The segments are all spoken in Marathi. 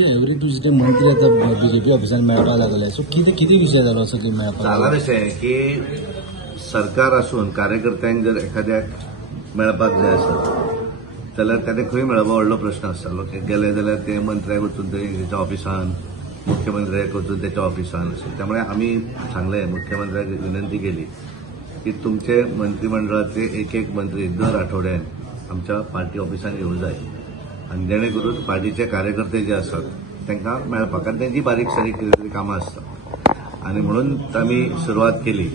एव्हरी ट्युजडे मंत्री आता बीजेपी ऑफिसान मेळपाक लागले. सो किती विषय जालो असो की मेळपाक जाला कशें की सरकार असून कार्यकर्त्यांक जर एखाद्याक मेळपाक जाय आसत जाल्यार ताणें खंय मेळप व्हडलो प्रश्न आसतालो. गेले जाल्यार ते मंत्र्याक वचून तेच्या ऑफिसान, मुख्यमंत्र्याक वचून तेच्या ऑफिसान अशें. त्यामुळे आमी सांगलें, मुख्यमंत्र्याक विनंती केली की तुमचे मंत्रिमंडळातले एक मंत्री दर आठवड्यान आमच्या पार्टी ऑफिसान येवं जाय आणि जेणे करून पार्टीचे कार्यकर्ते जे असतात त्यांना मेळपाक, कारण त्यांची बारीक सारीक कितें तरी कामां असतात आणि म्हणून आम्ही सुरुवात केली.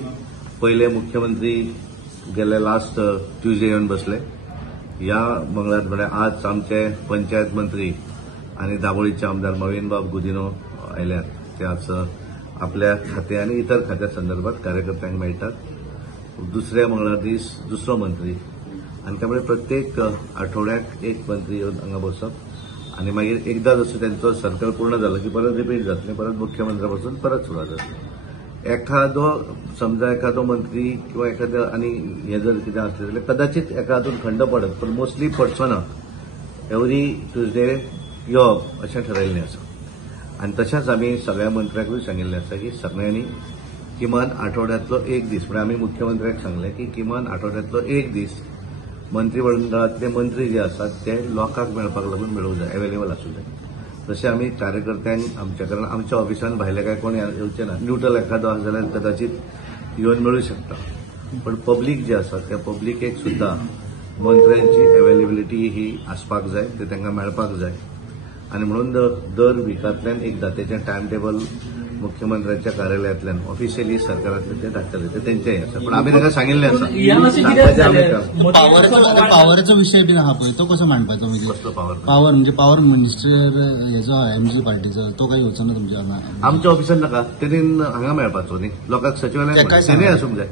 पहिले मुख्यमंत्री गेले लास्ट ट्युजडे येवन बसले. या मंगळार म्हळ्यार आज आमचे पंचायत मंत्री आणि दाबोळीचे आमदार मवीनबाब गुदिनो आयल्यात. ते आज आपल्या खाते आणि इतर खात्या संदर्भात कार्यकर्त्यांक मेळटात. दुसऱ्या मंगळार दीस दुसरो मंत्री आणि त्यामुळे प्रत्येक आठवड्याक एक मंत्री येऊन हांगा बसप आणि मागीर एकदा जसं त्यांचं सर्कल पूर्ण झालं की परत रिपीट जातलें, परत मुख्यमंत्र्यापासून परत सुरुवात जातली. समजा एखादो मंत्री किंवा एखादो आणि हे जर कितें असलें जाल्यार कदाचित एका हातून खंड पडत, पण मोस्टली पडचो एव्हरी ट्युजडे येवप अशें ठरयल्लें आसा. आणि तशेंच आमी सगळ्या मंत्र्यांकूय सांगिल्लें आसा की सगळ्यांनी किमान आठवड्यातलो एक दीस, म्हणजे आमी मुख्यमंत्र्याक सांगलें की किमान आठवड्यातलो एक दीस मंत्रिमंडळातले मंत्री जे असतात ते लोकांक मेळपाक लागून मेळूंक जाय, अवेलेबल आसूं जाय. तशें आमी कार्यकर्त्यांक आमच्या, कारण आमच्या ऑफिसान भायले काय कोण येवचे ना. न्यूट्रल एखादो आसा जाल्यार कदाचित येवन मेळूं शकता, पण पब्लीक जे आसा त्या पब्लिकेक सुद्धा मंत्र्यांची अवेलेबिलिटी ही आसपाक जाय, ते तांकां मेळपाक जाय. आणि म्हणून दर विकांतल्यान एकदा तेचें टायम टेबल मुख्यमंत्र्यांच्या कार्यालयातल्यान ऑफिशियली सरकारांतले ते धाडटले, ते तेंचेय आसा. पण आमी ताका सांगिल्लें आसा पावराचो विषय बी आहा पळय, तो कसो मांडपाचो? म्हणजे पावर म्हणजे पावर मिनिस्टर हेजो एमजी पार्टीचो, तो काय येवचो ना तुमच्या हांगा? आमच्या ऑफिसान नाका, तेणी हांगा मेळपाचो न्ही, लोकांक सचिवालयात तेणी आसूंक जाय.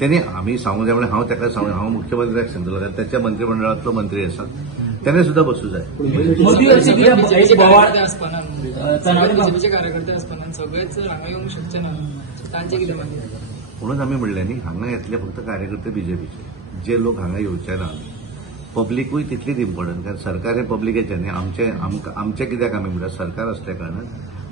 तेणी आमी सांगूंक जाय म्हणजे हांव ताका सांगूं, हांव मुख्यमंत्र्याक सांगतलो कारण त्याच्या मंत्रिमंडळातलो मंत्री आसा, त्याने सुद्धा बसूं जाय. बीजेपीचे कार्यकर्ते आसतना सगळेच हांगा येवंक शकचे ना, तांचे कितें मागीर? म्हणून आमी म्हणलें न्ही, हांगा येतले फक्त कार्यकर्ते बीजेपीचे. जे लोक हांगा येवचे ना, पब्लिकूय तितलीच इम्पॉर्टंट, कारण सरकार हे पब्लिकेचे न्ही. आमचे कित्याक आमी म्हणटा, सरकार असल्या कारणान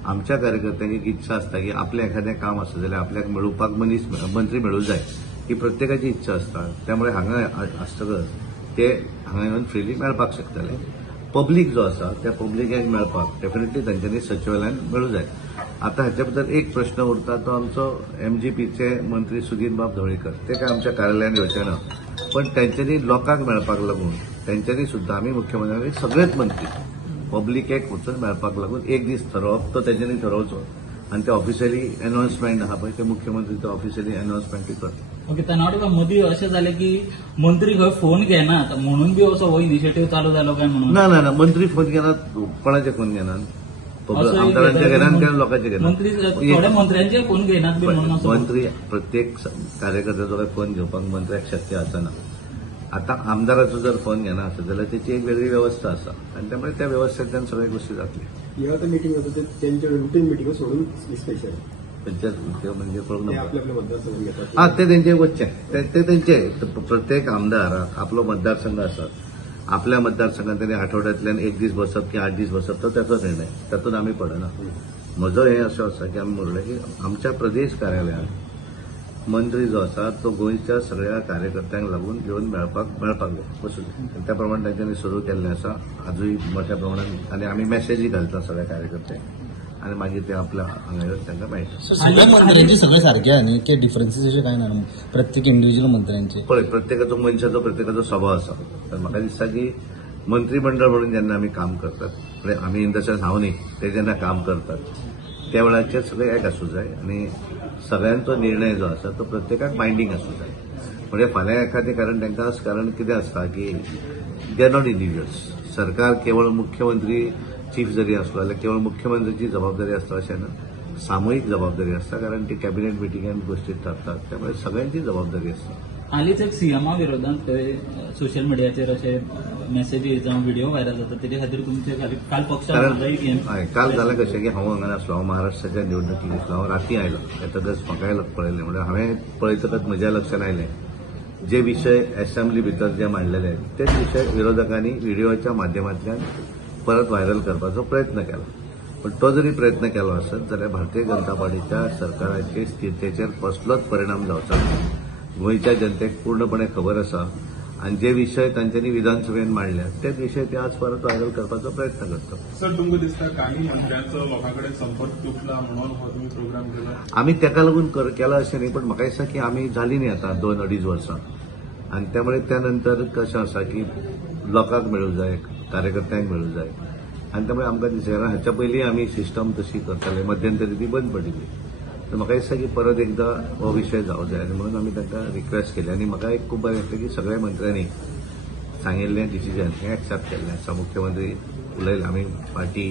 आमच्या कार्यकर्त्यांक एक इच्छा आसता की आपलें एखादें काम आसा जाल्यार आपल्याक मेळोवपाक मंत्री मेळूं जाय, ही प्रत्येकाची इच्छा आसता. त्यामुळे हांगा आसतकच ते हांगा येवन फ्रिली मेळपाक शकतले. पब्लीक जो आसा त्या पब्लिकाक मेळपाक डेफिनेटली तांच्यांनी सचिवालयान मेळूं जाय. आता हाच्या भितर एक प्रश्न उरता, तो आमचो एमजीपीचे मंत्री सुदीनबाब ढवळीकर. ते काय आमच्या कार्यालयान येवचे ना, पण तांच्यांनी लोकांक मेळपाक लागून तांच्यांनी सुद्धा आमी मुख्यमंत्र्यांक सगळेच मंत्री पब्लिकेक वचून मेळपाक लागून एक दीस ठरोवप, तो तांच्यांनी ठरोवचो आणि ते ऑफिशियली अनाउन्समेंट आहा पळय, ते मुख्यमंत्री तो ऑफिशियली अनाउन्समेंट करता. ओके, तेन्ना मदीं अशें जालें की मंत्री खंय फोन घेनात म्हणून बी असो हो इनिशिएटीव्ह चालू जालो काय म्हणून? ना, मंत्री फोन घेनात, कोणाचे फोन घेनात, आमदारांचे घेनात काय लोकांचे घेनात. थोड्या मंत्र्यांचे फोन घेनात बी म्हणून मंत्री प्रत्येक कार्यकर्त्याचो फोन घेवपाक मंत्र्याक शक्य आसना. आता आमदाराचो जर फोन घेना आसत जाल्यार त्याची एक वेगळी व्यवस्था आसा आणि त्यामुळे त्या व्यवस्थेंतल्यान सगळ्या गोष्टी जातली. ह्या मिटींग होता त्यांच्या रुटीन मिटींग सोडून स्पेशल पंचायत म्हणजे मतदारसंघ ते तेंचे वचचे, ते तेंचे प्रत्येक आमदाराक आपलो मतदारसंघ आसा. आपल्या मतदारसंघात त्यांनी आठवड्यातल्यान एक दीस बसप की 8 दीस बसप तो त्याचो निर्णय, तातूंत आमी पडना. म्हजो हे असो आसा की आमी म्हणलें की आमच्या प्रदेश कार्यालयात मंत्री जो आसा तो गोंयच्या सगळ्या कार्यकर्त्यांक लागून येवन मेळपाक बसूं जाय. त्या प्रमाणे तांच्यांनी सुरू केल्लें आसा आजूय मोठ्या प्रमाणात, आणि आमी मेसेजी घालता सगळ्या कार्यकर्त्यांक आणि मागीर ते आपल्या हांगा येवन तांकां मेळटा. सगळ्या मंत्र्यांची सगळे सारखे आहा न्ही, की डिफरन्सीस अशें कांय ना प्रत्येक इंडिव्हिज्युअल मंत्र्यांचे? पळय, प्रत्येकाचो मनशाचो प्रत्येकाचो स्वभाव आसा. तर म्हाका दिसता की मंत्रिमंडळ म्हणून जेन्ना आमी काम करतात, म्हणजे आमी इन द सेन्स हांव न्ही, ते जेन्ना काम करतात त्या वेळाचेर सगळे एक आसूं जाय आणि सगळ्यांचो निर्णय जो आसा तो प्रत्येकाक बायंडींग आसूं जाय. म्हणजे फाल्यां एखादें कारण कितें आसता की दे आर नॉट इंडिव्हिज्युअल्स. सरकार केवळ मुख्यमंत्री चीफ जरी आसलो जाल्यार केवळ मुख्यमंत्र्याची जबाबदारी आसता अशें ना, सामूहिक जबाबदारी आसता, कारण ती कॅबिनेट मिटिंगान गोष्टी ठरतात, त्यामुळे सगळ्यांची जबाबदारी आसता. हालींच एक सीएमा विरोधात थंय सोशल मिडियाचेर अशे मेसेजी जावं व्हिडिओ व्हायरल जाता, तेजे खातीर तुमचे काल पक्षान काल जालें कशें की हांव हांगा नासलो, हांव महाराष्ट्राच्या निवडणुकीक आसलो. हांव राती आयलो, येतकच म्हाकाय पळयलें, म्हणजे हांवें पळयतकच म्हज्या लक्षांत आयलें जे विशय असेंब्ली भितर जे मांडलेले तेच विशय विरोधकांनी व्हिडिओच्या माध्यमांतल्यान परत व्हायरल करपाचो प्रयत्न केला. पण तो जरी प्रयत्न केलो आसत जाल्यार भारतीय जनता पार्टीच्या सरकाराचे स्थितीचेर कसलोच परिणाम जावचो ना. गोंयच्या जनतेक पूर्णपणे खबर आसा आणि जे विषय तांच्यांनी विधानसभेत मांडल्या तेच विषय ते आज परत व्हायरल करपाचो प्रयत्न करतात. सर तुमकां दिसता काही मंत्र्यांचो लोकांकडे संपर्क तुटला म्हणून हो तुम्ही प्रोग्राम केला? आम्ही ताका लागून केला अशें न्ही, पण म्हाका दिसता की आमी जाली न्ही आता 2-2.5 वर्सां आणि त्यामुळे त्यानंतर कशें आसा की लोकांक मेळूंक जाय, कार्यकर्त्यांक मेळूंक जाय आणि त्यामुळे आमकां दिसना हाच्या पयलीं आमी सिस्टम तशी करताले, मध्यंतरी ती बंद पडिल्ली. तर म्हाका दिसता की परत एकदा हो विषय जावं जाय आनी म्हणून आमी तांकां रिक्वेस्ट केली आनी म्हाका एक खूब बरें दिसलें की सगळ्या मंत्र्यांनी सांगिल्लें डिसिजन हें एक्सेप्ट केल्लें आसा. मुख्यमंत्री उलयले, आमी पार्टी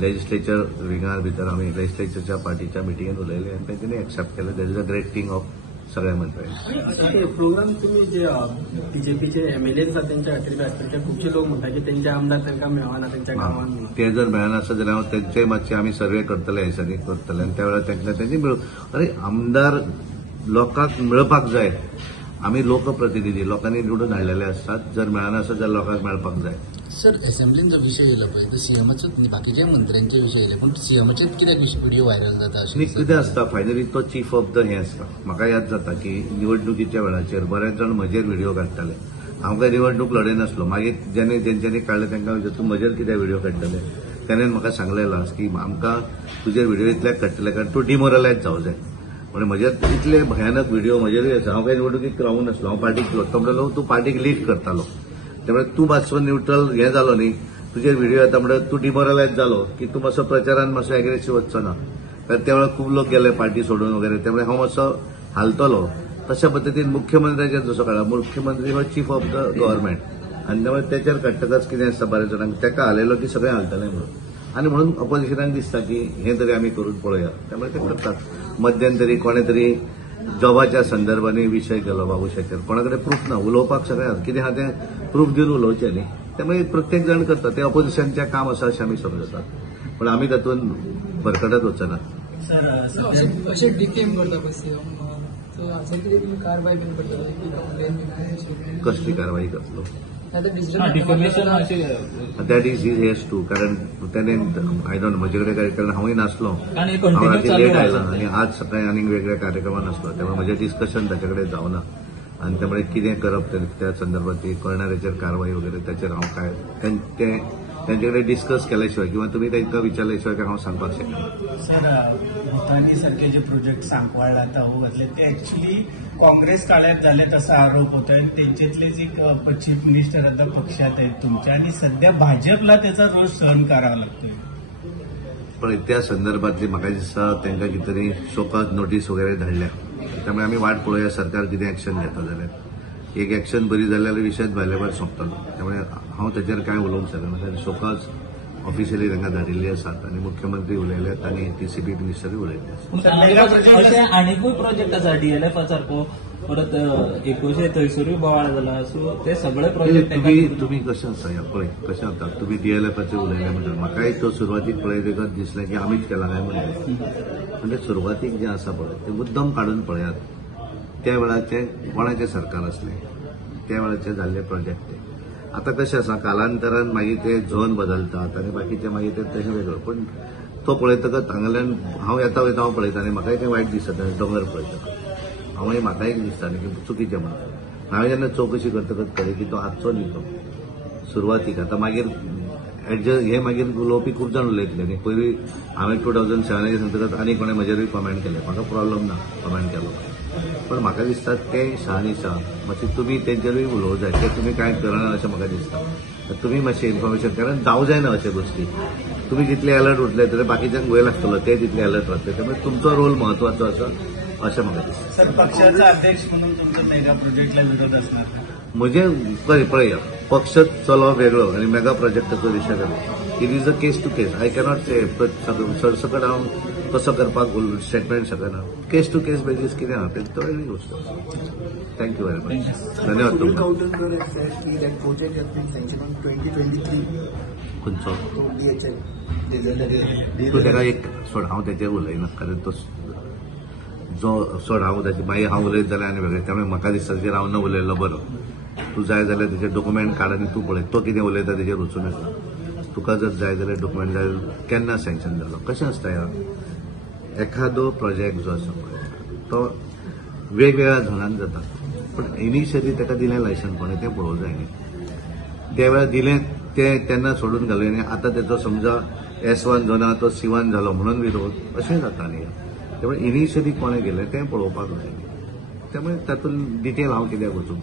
लेजिस्लेचर विंगार भितर आमी लेजिस्लेचरच्या पार्टीच्या मिटिंगेत उलयले आनी तेंच्यांनी एक्सेप्ट केलें. That is a great thing of सगळ्या मंत्र्यांनी. प्रोग्राम तुम्ही जे बीजेपीचे एमएलए आसा त्यांच्या खातीर बी आसता, ते खुबशे लोक म्हणतात की त्यांचे आमदार तांकां मेळना त्यांच्या गांवांत. ते जर मेळना आसत जाल्यार हांव तेंचे मातशे आमी सर्वे करतले, हेसानी करतले आनी त्या वेळार तांकां तेंची मेळूं. अरे आमदार लोकांक मेळपाक जाय. आमी लोकप्रतिनिधी लोकांनी निवडून हाडलेले असतात. जर मेळना आसत जाल्यार लोकांक मेळपाक जाय. सर असेंब्लीन जो विषय येयलो पळय तो सीएमाचो बाकीच्या मंत्र्यांचे विषय येयले, पण सीएमाचेच कित्याक व्हिडिओ व्हायरल जाता न्ही अशें कितें आसता फायनली तो चीफ ऑफ द हें आसता. म्हाका याद जाता की निवडणुकीच्या वेळाचेर बरेच जाण म्हजेर व्हिडिओ काडटाले. हांव काय निवडणूक लडयनासलो. मागीर जेंच्यांनी काडले तांकां तूं म्हजेर कित्याक व्हिडिओ काडटले. त्याने म्हाका सांगलेलो की आमकां तुजेर व्हिडिओ इतल्याक काडटले कारण तूं डिमोरलायज जावं जाय. म्हणजे म्हजे इतले भयानक व्हिडिओ म्हजेरूय आसा. हांव काय निवडणुकीक रावूंक नासलो, हांव पार्टीक जोडटा म्हणटलो तूं पार्टीक लीड करतालो. त्यामुळे तूं मातसो न्यूट्रल हें जालो न्ही, तुजेर व्हिडिओ येता म्हणल्यार तूं डिमोरलायज जालो की तूं मातसो प्रचारान मातसो एग्रेसीव वचचो ना. कारण त्या वेळार खूब लोक गेले पार्टी सोडून वगैरे. त्यामुळे हांव मातसो हालतलो. तशा पद्दतीन मुख्यमंत्र्याचेर जसो काडला. मुख्यमंत्री हो चीफ ऑफ द गव्हर्नमेंट आनी त्यामुळे त्याचेर काडटकच कितें आसता बरेच जाणांक तेका हालयलो की सगळें हालतलें म्हणून. आनी म्हणून ऑपोजिशनाक दिसता की हें तरी आमी करून पळोवया, त्यामुळे ते करतात. मध्यंतरी कोणे तरी जॉबाच्या संदर्भांनी विशय केलो बाबुशाचेर. कोणा कडेन प्रूफ ना, उलोवपाक सगळ्यांक कितें आहा तें प्रूफ दिवन उलोवचें न्ही. त्यामुळे प्रत्येक जाण करता ते ऑपोजिशनचें काम आसा अशें आमी समजतात. पण आमी तातूंत भरकटत वचना. अशें डिफेम करता पळय सीएम, सो हाचेर कितें तुमी कारवाय बीन करतले की कंप्लेन कसली कारवाई करतलो? Deformation that is his has to. कारण त्याने आय डोंट म्हजे कडेन कारण हांवूय नासलो, आणि हांव कंटिन्यू राती चालू लेट आयला आसा. आनी आज सकाळी आनीक वेगळ्या कार्यक्रमान आसलो. त्यामुळे म्हजें डिस्कशन ताचे कडेन जावना आनी त्यामुळे कितें करप त्या संदर्भात ती करणाऱ्याचेर कारवाई वगैरे त्याचेर हांव काय त्यांचे कडेन डिस्कस केल्या शिवाय किंवा तुमी तांकां विचारल्या शिवाय हांव सांगपाक शकना. सर भुतानी सारखे जे प्रोजेक्ट सांकवाळला ताहू घातले ते ऍक्च्युली काँग्रेस काळात झाले तसा आरोप होतोय. त्यांच्यातलेच एक चीफ मिनिस्टर आता पक्षात आहेत तुमच्या आणि सध्या भाजपला त्याचा रोष सहन करावा लागतोय. पण त्या संदर्भातली म्हाका दिसता तांकां कितें तरी शोकाज नोटीस वगैरे धाडल्या. त्यामुळे आमी वाट पळोवया सरकार कितें एक्शन घेता जाल्यार. एक एक्शन बरी जाल्यार विशयच भायल्या भायर सोंपतलो. त्यामुळे हांव ताचेर कांय उलोवंक शकना. शोकाज ऑफिशियली तांकां धाडिल्ली आसात आनी मुख्यमंत्री उलयल्यात आनी टीसीपी मिनिस्टरूय उलयले आसात. अशें आनीकूय प्रोजेक्ट आसा डीएलएफा सारको, परत 1900 थंयसरूय बोवाळ जाला. सो ते सगळे प्रोजेक्ट तुम्ही कशें आसा पळय कशें जाता. तुमी डीएलएफाचेर उलयले म्हणजे म्हाकाय तो सुरवातीक पळयतकच दिसलें की आमीच केला काय म्हणून. म्हणजे सुरवातीक जें आसा पळय तें मुद्दम काडून पळयात. त्या वेळाचें कोणाचें सरकार असलें, त्या वेळाचें जाल्ले प्रोजेक्ट ते. आता कशें आसा कालांतरान मागीर ते झोन बदलतात आनी बाकीचे मागीर ते तशें वेगळो. पण तो पळयतकच हांगाल्यान हांव येता वयता हांव पळयता आनी म्हाकाय तें वायट दिसता दोंगर पळयता. हांवूय म्हाकाय दिसता की चुकीचें म्हणून. हांवें जेन्ना चवकशी करतकच कळ्ळें की तो आजचो न्ही तो सुरवातीक. आतां मागीर हे मागीर उलोवपी खूब जाण उलयतले न्ही. पयलीं हांवें 2007 सांगतकच आनी कोणें म्हजेरूय कमेंट केलें. म्हाका प्रॉब्लम ना कमेंट केलो. पण म्हाका दिसता ते शहानिशा मातशी तुमी तेंचेरूय उलोवं जाय. ते तुमी कांय करना अशें म्हाका दिसता. तुमी मातशें इन्फॉर्मेशन कारण जावं जायना अशे गोश्टी. तुमी जितले अलर्ट उरले तरी बाकीच्यांक वयर आसतलो ते तितले अलर्ट वतले. त्यामुळे तुमचो रोल म्हत्वाचो आसा अशें म्हाका दिसता. सर पक्षाचा अध्यक्ष म्हणून तुमचा मेगा प्रोजेक्टला विरोध असणार का? म्हणजे पळया पक्ष चलो वेगळो आनी मेगा प्रोजेक्टाचो विशय वेगळो. It is a case to case. I cannot say सरसकट हांव कसो करपाक स्टेटमेंट शकना. केस टू केस बेजीस कितें आहा तें तो वेगळी गोश्ट. Thank you very much. धन्यवाद तुमकां. खंयचो तूं ताका एक सोड हांव तेचेर उलयना कारण तो जो सोड हांव ताची मागीर हांव उलयत जाल्यार आनी वेगळें. त्यामुळे म्हाका दिसता की हांव न उलयल्लो बरो. तूं जाय जाल्यार तेचे डॉक्युमेंट काड आनी तूं पळय तो कितें उलयता तेचेर वचूं नाका. तुका जर जाय जाल्यार डॉक्युमेंट जाय केन्ना सँक्शन जालो कशें आसता एखादो प्रोजेक्ट जो आसा पळय तो वेगवेगळ्या झोनांत जाता पण इनिशियली ताका दिलें लायसन कोणें तें पळोवंक जाय न्ही त्या वेळार दिलें तेन्ना सोडून घालूं न्ही आतां तेचो समजा S1 झोना तो C1 जालो म्हणून विरोध अशें जाता न्ही त्यामुळे इनिशियली कोणें गेलें तें पळोवपाक जाय त्यामुळे तातूंत डिटेल हांव कित्याक वचूं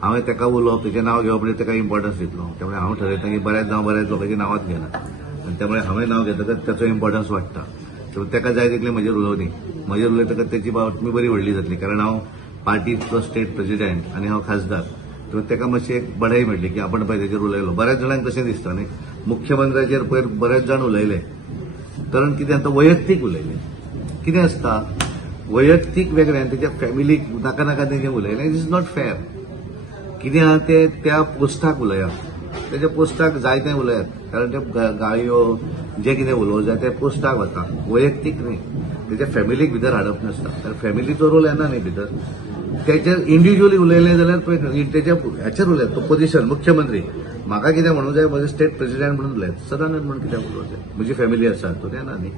हांवें ताका उलोवप तेजें नांव घेवप म्हणजे ताका इम्पॉर्टन्स दितलो त्यामुळे हांव थरयतां की बऱ्याच लोकांची नांवांच घेना आनी त्यामुळे हांवें नांव घेतकच ताचो इम्पॉर्टन्स वाडटा ताका जाय तितलें म्हजेर उलोवनी म्हजेर उलयतकच ताची बातमी बरी व्हडली जातली कारण हांव पार्टीचो स्टेट प्रेसिडेंट आनी हांव खासदार तर ताका मातशी एक बढाई मेळटली की आपण पळय तेजेर उलयलो बऱ्याच जाणांक कशें दिसता न्ही मुख्यमंत्र्याचेर पयर बरेच जाण उलयले कारण कितें तो वैयक्तीक उलयले कितें आसता वैयक्तीक वेगळें आनी तेच्या फॅमिलीक नाका नाका तेजें उलयलें इट इज नॉट फेअर कितें आहा ते त्या पोस्टाक उलयात तेज्या पोस्टाक जाय तें उलयात कारण ते गाळयो जें कितें उलोवंक जाय ते पोस्टाक वता वैयक्तीक न्ही तेच्या फॅमिलीक भितर हाडप नासता कारण फॅमिलीचो रोल येना न्ही भितर तेचेर इंडिव्हिज्युअली उलयलें जाल्यार पळय तेच्या हाचेर उलयत तो पोजिशन मुख्यमंत्री म्हाका कितें म्हणूंक जाय म्हजो स्टेट प्रेसिडेंट म्हणून उलयत सदानंद म्हणून कित्याक उलोवंक जाय म्हजी फॅमिली आसा तो येना न्ही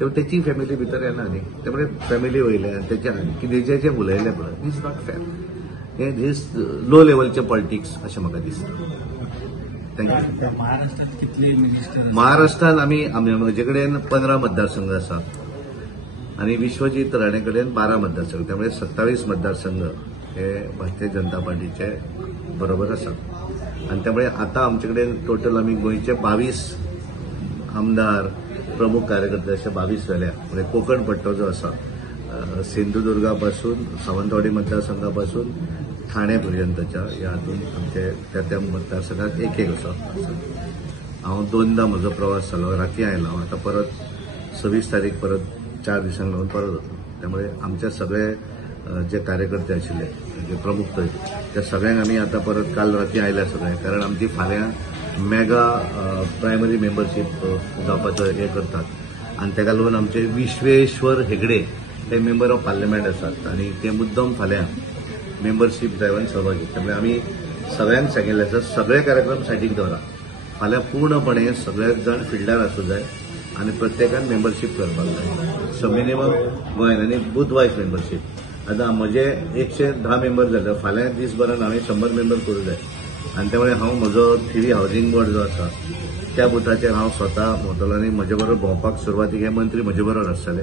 तेव्हा तेची फॅमिली भितर येना न्ही त्यामुळे फॅमिली वयले तेच्या कितें जें उलयलें पळय इज नॉट फेअर हें इज लो लेवलचें पॉलिटिक्स अशें म्हाका दिसता थँक्यू महाराष्ट्रात कितले मिनिस्टर महाराष्ट्रात म्हजे कडेन 15 मतदारसंघ आसात आणि विश्वजीत राणे कडेन 12 मतदारसंघ त्यामुळे 27 मतदारसंघ हे भारतीय जनता पार्टीचे बरोबर आसात आणि त्यामुळे आता आमचे कडेन टोटल आमी गोंयचे 22 आमदार प्रमुख कार्यकर्ते असे 22 जाल्या म्हणजे कोकण पट्टो जो आसा सिंधुदुर्गापासून सावंतवाडी मतदारसंघापासून ठाणे पर्यंतच्या या हातून आमचे त्या मतदारसंघात एक असो हांव 2दा म्हजो प्रवास जालो राती आयलो आता परत 26 तारीख परत 4 दिसांक लागून परत वतलो त्यामुळे आमचे सगळे जे कार्यकर्ते आशिल्ले जे प्रमुख थंय त्या सगळ्यांक आमी आता परत काल राती आयल्या सगळे कारण आमची फाल्यां मेगा प्रायमरी मेंबरशीप जावपाचो हे करतात आणि ताका लागून आमचे विश्वेश्वर हेगडे ते मेंबर ऑफ पार्लिमेंट आसात आणि ते मुद्दम फाल्यां मेंबरशीप ड्रायव्हान सहभागी त्यामुळे आमी सगळ्यांक सांगिल्लें आसा सगळे कार्यक्रम सायडीक दवरा फाल्यां पूर्णपणे सगळेच जाण फिल्डार आसूं जाय आणि प्रत्येकान मेंबरशीप करपाक जाय सो मिनिमम गोंयांत आनी बूथ वायज मेंबरशीप आतां म्हजे 110 मेंबर जाले फाल्यां दिसभरान हांवें 100 मेंबर करूं जाय आणि त्यामुळे हांव म्हजो थिवी हावजींग बोर्ड जो आसा त्या बुथाचेर हांव स्वता भोंवतलो आनी म्हजे बरोबर भोंवपाक सुरवातीक हे मंत्री म्हजे बरोबर आसतले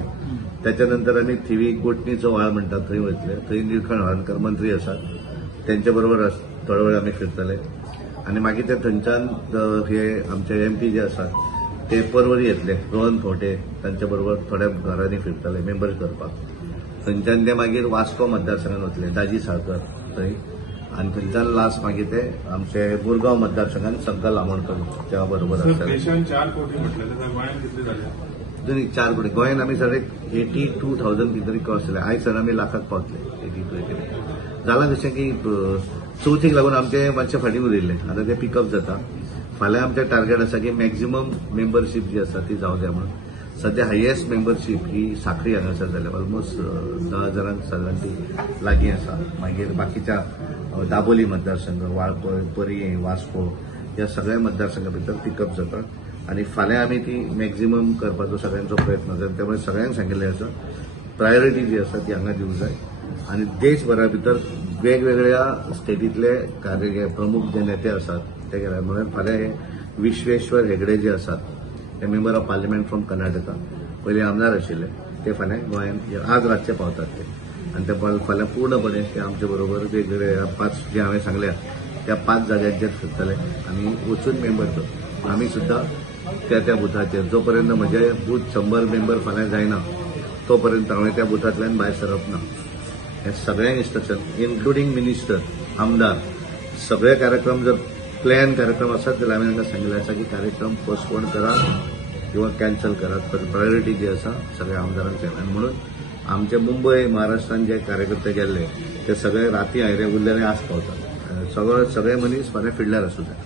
त्याच्या नंतर आमी थिवी कोटणीचो व्हाळ म्हणटात थंय वयतले थंय निळकंठ हळर्णकर मंत्री आसात तेंचे बरोबर थोडे वेळ आमी फिरतले आणि मागीर ते थंयच्यान हे आमचे MP जे आसात ते परवरी येतले रोहन फोटे तांचे बरोबर थोड्या घरांनी फिरतले मेंबर करपाक थंयच्यान ते मागीर वास्को मतदारसंघात वतले दाजी साळकर थंय आणि थंयच्यान लास्ट मागीर ते आमचे मुरगांव मतदारसंघात संकल आमोणकर त्या बरोबर आसतले देशान 4 कोटी म्हटले तर गोंयांत कितले झाले दोनी 4 कोटी गोंयांत आमी सर 82,000 कितें तरी क्रॉस केले आयज सर आमी लाखाक पावतले 82 जालां कशें की चवथीक लागून आमचे मातशे फाटीं उरिल्ले आतां ते पिकअप जाता फाल्यां आमचें टार्गेट आसा की मॅक्झिमम मेंबरशीप जी आसा ती जावं जाय म्हणून सध्या हायेस्ट मेंबरशीप ही साखळी हांगासर जाल्या ऑलमोस्ट 10,000 साधारण ती लागीं आसा मागीर बाकीच्या दाबोली मतदारसंघ वाळपय पर्ये वास्को ह्या सगळ्या मतदारसंघा भितर पिकअप जाता आणि फाल्यां आमी ती मॅक्झिमम करपाचो सगळ्यांचो प्रयत्न करता त्यामुळे सगळ्यांक सांगिल्लें आसा प्रायोरिटी जी आसा ती हांगा दिवंक जाय आणि देशभरा भितर वेगवेगळ्या स्टेटीतले प्रमुख जे नेते आसात ते गेले म्हणून फाल्यां हे विश्वेश्वर हेगडे जे आसात ते member of parliament from Karnataka पयलीं आमदार आशिल्ले ते फाल्यां गोंयांत आज रातचे पावतात ते आणि ते फाल्यां पूर्णपणे ते आमचे बरोबर वेगवेगळे 5 जे हांवें सांगल्या त्या 5 जाग्यांचेर फिरतले आनी वचून मेंबर करतले आमी सुद्दां त्या बुथाचेर जोपर्यंत म्हजे बूथ 100 मेंबर फाल्यां जायना तोपर्यंत हांवें त्या बुथांतल्यान भायर सरप ना हे सगळ्यांक इन्स्ट्रक्शन इन्क्लुडींग मिनिस्टर आमदार सगळे कार्यक्रम जर प्लॅन कार्यक्रम आसात जाल्यार हांवें तांकां सांगिल्लें आसा की कार्यक्रम पोस्टपोन करा किंवा कॅन्सल करात पण प्रायोरिटी जी आसा सगळ्या आमदारांक आनी म्हणून आमचे मुंबय महाराष्ट्रान जे कार्यकर्ते गेल्ले ते सगळे राती आयरे उरलेले आज पावतात सगळे मनीस फाल्यां फिल्डार आसूं जाय